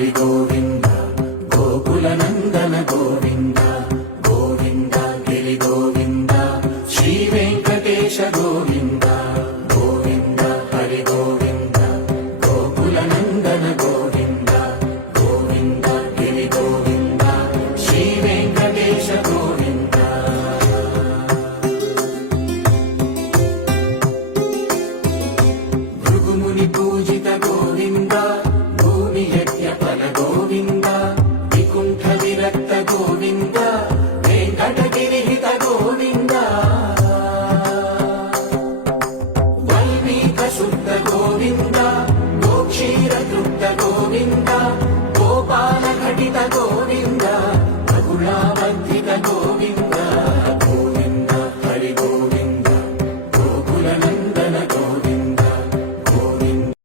హరి గోవింద గోకుల నందన గోవింద గోవింద గిరి గోవింద శ్రీ వెంకటేశ గోవింద గోవింద హరి గోవింద గోకుల నందన గోవింద గోవింద గిరి గోవింద శ్రీ వెంకటేశ గోవింద భృగుముని పూజిత గోవింద భూమి యజ్ఞ ఫల గోవింద వికుంఠ విరక్త గోవింద వెంకటగిరిహిత గోవింద వల్మీక శుద్ధ గోవింద గోక్షీర తృప్త గోవింద గోపాల ఘటిత గోవింద